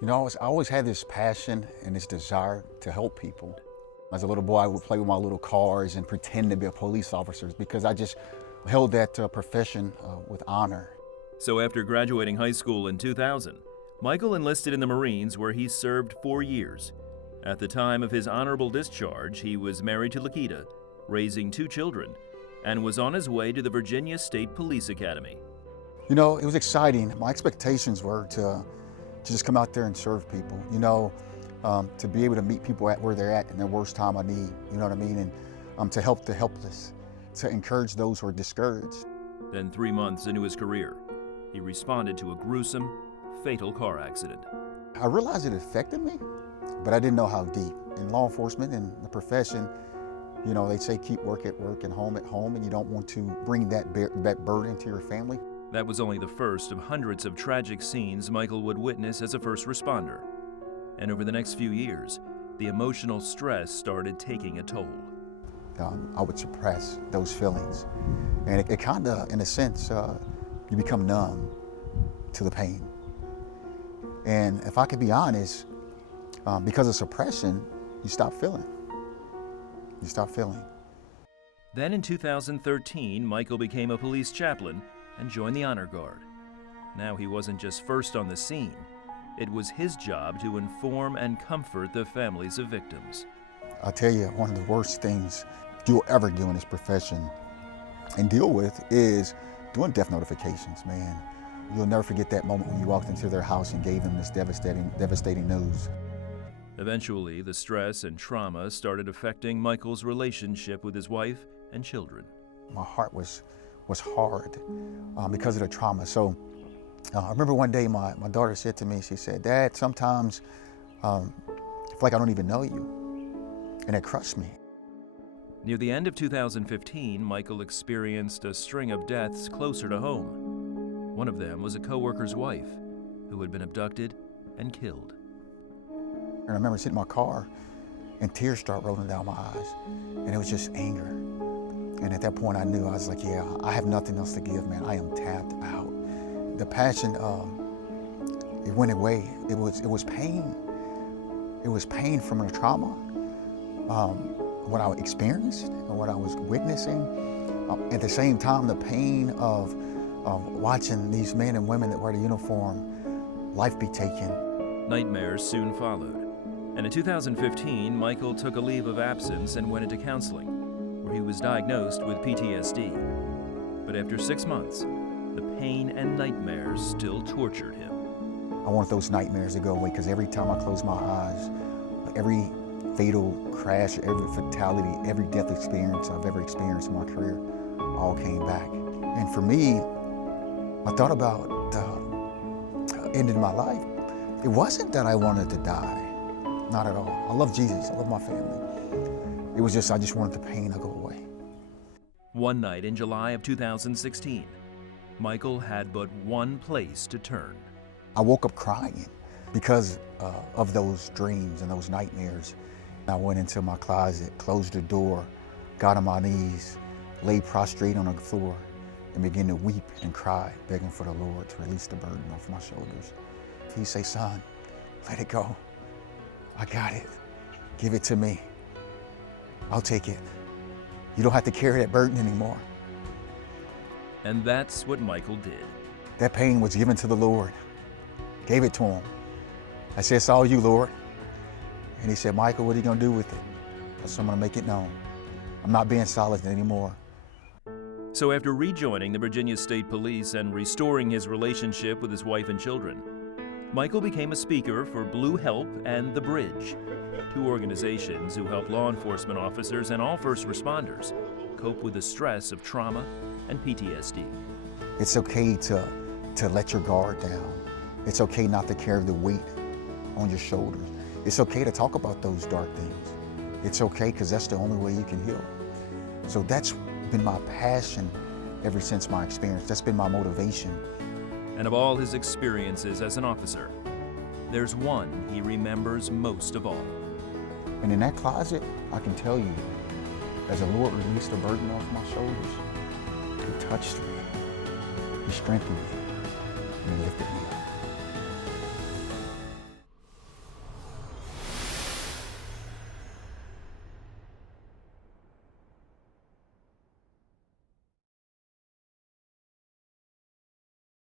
You know, I always had this passion and this desire to help people. As a little boy, I would play with my little cars and pretend to be a police officer because I just held that profession with honor. So after graduating high school in 2000, Michael enlisted in the Marines, where he served 4 years. At the time of his honorable discharge, he was married to Lakita, raising 2 children, and was on his way to the Virginia State Police Academy. You know, it was exciting. My expectations were to just come out there and serve people, you know, to be able to meet people at where they're at in their worst time of need, you know what I mean? And to help the helpless, to encourage those who are discouraged. Then 3 months into his career, he responded to a gruesome, fatal car accident. I realized it affected me, but I didn't know how deep. In law enforcement and the profession, you know, they say keep work at work and home at home, and you don't want to bring that burden to your family. That was only the first of hundreds of tragic scenes Michael would witness as a first responder. And over the next few years, the emotional stress started taking a toll. I would suppress those feelings. And it kind of, in a sense, you become numb to the pain. And if I could be honest, because of suppression, you stop feeling. You stop feeling. Then in 2013, Michael became a police chaplain and joined the Honor Guard. Now he wasn't just first on the scene. It was his job to inform and comfort the families of victims. I'll tell you, one of the worst things you'll ever do in this profession and deal with is doing death notifications, man. You'll never forget that moment when you walked into their house and gave them this devastating news. Eventually, the stress and trauma started affecting Michael's relationship with his wife and children. My heart was hard because of the trauma. So I remember one day my daughter said to me, she said, "Dad, sometimes I feel like I don't even know you." And it crushed me. Near the end of 2015, Michael experienced a string of deaths closer to home. One of them was a coworker's wife who had been abducted and killed. And I remember sitting in my car and tears started rolling down my eyes. And it was just anger. And at that point I knew, I was like, yeah, I have nothing else to give, man. I am tapped out. The passion, it went away. It was pain. It was pain from the trauma, what I experienced and what I was witnessing. At the same time, the pain of watching these men and women that wear the uniform, life be taken. Nightmares soon followed. And in 2015, Michael took a leave of absence and went into counseling, where he was diagnosed with PTSD. But after 6 months, the pain and nightmares still tortured him. I want those nightmares to go away because every time I close my eyes, every fatal crash, every fatality, every death experience I've ever experienced in my career all came back. And for me, I thought about ending my life. It wasn't that I wanted to die, not at all. I love Jesus, I love my family. It was just, I just wanted the pain to go away. One night in July of 2016, Michael had but one place to turn. I woke up crying because of those dreams and those nightmares. I went into my closet, closed the door, got on my knees, lay prostrate on the floor, and began to weep and cry, begging for the Lord to release the burden off my shoulders. He say, "Son, let it go. I got it. Give it to me. I'll take it. You don't have to carry that burden anymore." And that's what Michael did. That pain was given to the Lord. Gave it to him. I said, "It's all you, Lord." And he said, "Michael, what are you going to do with it?" I said, "I'm going to make it known. I'm not being silent anymore." So after rejoining the Virginia State Police and restoring his relationship with his wife and children, Michael became a speaker for Blue Help and The Bridge, 2 organizations who help law enforcement officers and all first responders cope with the stress of trauma and PTSD. It's okay to let your guard down. It's okay not to carry the weight on your shoulders. It's okay to talk about those dark things. It's okay because that's the only way you can heal. So that's been my passion ever since my experience. That's been my motivation. And of all his experiences as an officer, there's one he remembers most of all. And in that closet, I can tell you, as the Lord released the burden off my shoulders, He touched me, He strengthened me, and He lifted me up.